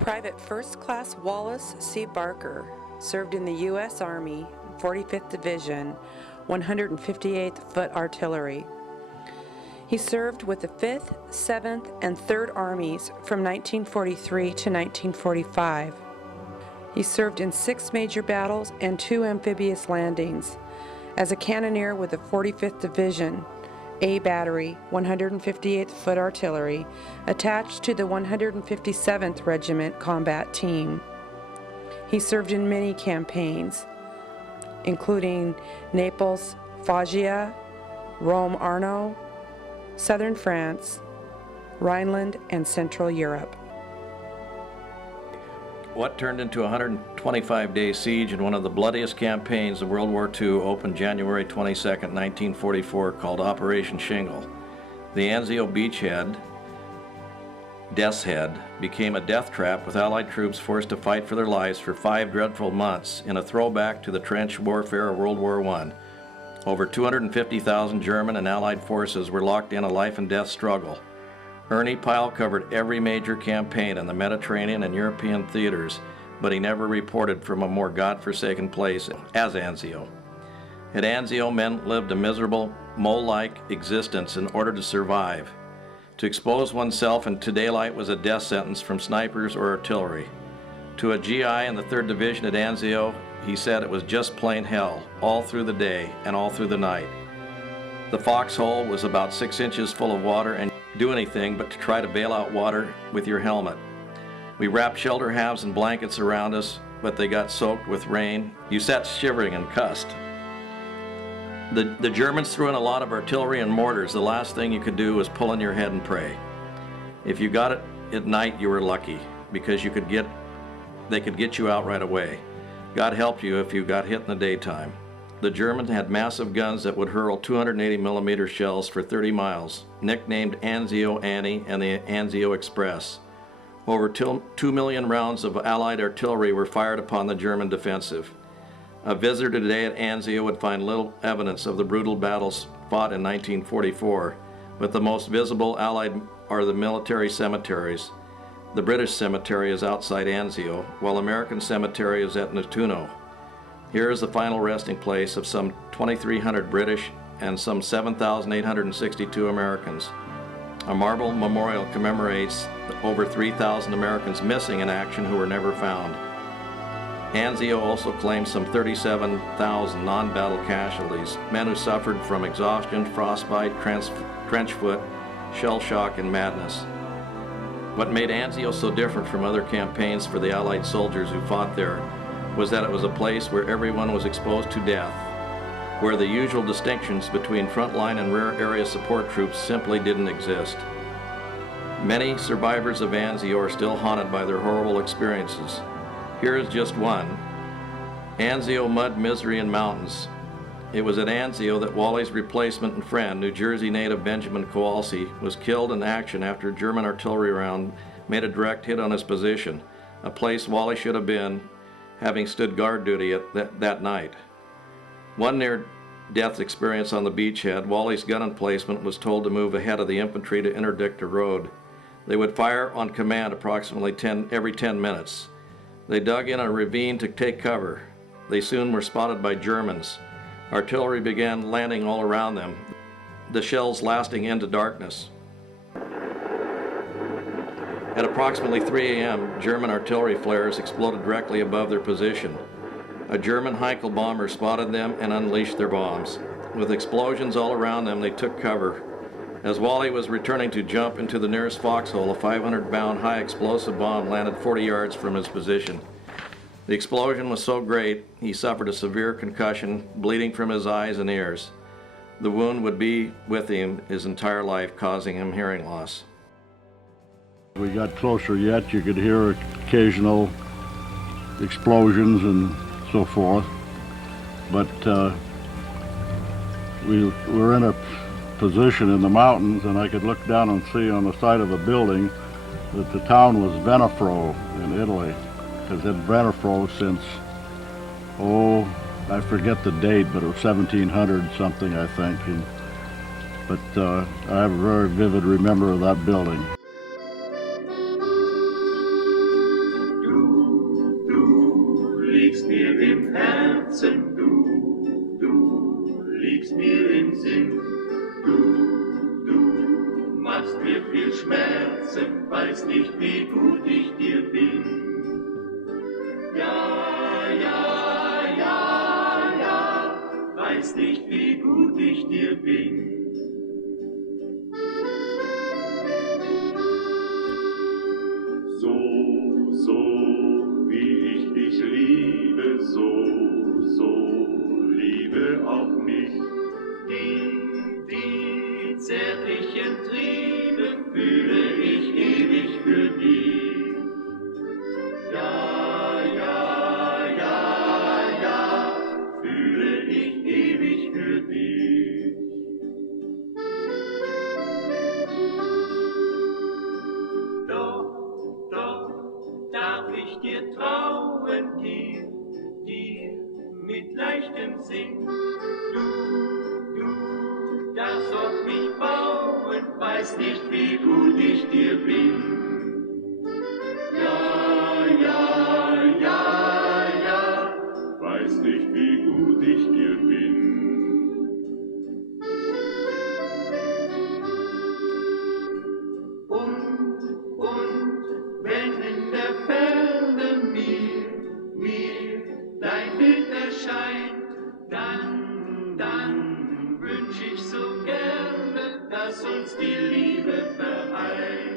Private First Class Wallace C. Barker served in the U.S. Army, 45th Division, 158th Foot Artillery. He served with the 5th, 7th, and 3rd Armies from 1943 to 1945. He served in 6 major battles and 2 amphibious landings. As a cannoneer with the 45th Division, A Battery, 158th Foot Artillery, attached to the 157th Regiment Combat Team. He served in many campaigns, including Naples, Foggia, Rome Arno, Southern France, Rhineland, and Central Europe. What turned into a 125-day siege in one of the bloodiest campaigns of World War II opened January 22, 1944, called Operation Shingle. The Anzio beachhead, Death's Head, became a death trap with Allied troops forced to fight for their lives for 5 dreadful months in a throwback to the trench warfare of World War I. Over 250,000 German and Allied forces were locked in a life-and-death struggle. Ernie Pyle covered every major campaign in the Mediterranean and European theaters, but he never reported from a more godforsaken place as Anzio. At Anzio, men lived a miserable, mole-like existence in order to survive. To expose oneself into daylight was a death sentence from snipers or artillery. To a GI in the 3rd Division at Anzio, he said it was just plain hell, all through the day and all through the night. The foxhole was about 6 inches full of water, and do anything but to try to bail out water with your helmet. We wrapped shelter halves and blankets around us, but they got soaked with rain. You sat shivering and cussed. The Germans threw in a lot of artillery and mortars. The last thing you could do was pull in your head and pray. If you got it at night, you were lucky, because they could get you out right away. God helped you if you got hit in the daytime. The Germans had massive guns that would hurl 280 millimeter shells for 30 miles, nicknamed Anzio Annie and the Anzio Express. Over 2 million rounds of Allied artillery were fired upon the German defensive. A visitor today at Anzio would find little evidence of the brutal battles fought in 1944, but the most visible Allied are the military cemeteries. The British cemetery is outside Anzio, while American cemetery is at Nettuno. Here is the final resting place of some 2,300 British and some 7,862 Americans. A marble memorial commemorates over 3,000 Americans missing in action who were never found. Anzio also claims some 37,000 non-battle casualties, men who suffered from exhaustion, frostbite, trench foot, shell shock, and madness. What made Anzio so different from other campaigns for the Allied soldiers who fought there was that it was a place where everyone was exposed to death, where the usual distinctions between frontline and rear area support troops simply didn't exist. Many survivors of Anzio are still haunted by their horrible experiences. Here is just one. Anzio Mud, Misery, and Mountains. It was at Anzio that Wally's replacement and friend, New Jersey native Benjamin Kowalski, was killed in action after a German artillery round made a direct hit on his position, a place Wally should have been, having stood guard duty that night. One near-death experience on the beachhead, Wally's gun emplacement was told to move ahead of the infantry to interdict a road. They would fire on command approximately every 10 minutes. They dug in a ravine to take cover. They soon were spotted by Germans. Artillery began landing all around them, the shells lasting into darkness. At approximately 3 a.m., German artillery flares exploded directly above their position. A German Heinkel bomber spotted them and unleashed their bombs. With explosions all around them, they took cover. As Wally was returning to jump into the nearest foxhole, a 500-pound high-explosive bomb landed 40 yards from his position. The explosion was so great, he suffered a severe concussion, bleeding from his eyes and ears. The wound would be with him his entire life, causing him hearing loss. We got closer yet, you could hear occasional explosions and so forth, but we were in a position in the mountains, and I could look down and see on the side of a building that the town was Venafro in Italy. Has had Venafro since, I forget the date, but it was 1700 something, I think. But I have a very vivid remember of that building. machst mir viel Schmerzen, weiß nicht, wie gut ich dir bin. Ja, ja, ja, ja, weiß nicht, wie gut ich dir bin. So, wie ich dich liebe, so, liebe auch mich. Die zärtlichen Triebe fühle ich ewig für dich. Ja, ja, ja, ja, fühle ich ewig für dich. Doch, darf ich dir trauen, dir mit leichtem Sinn. Du darfst auf mich bauen, weiß nicht, wie gut ich dir bin. Ja, ja, ja, ja, weiß nicht, wie gut ich dir bin. Und wenn in der Ferne mir dein Bild erscheint, dann wünsch ich so gerne, dass uns die Liebe vereint.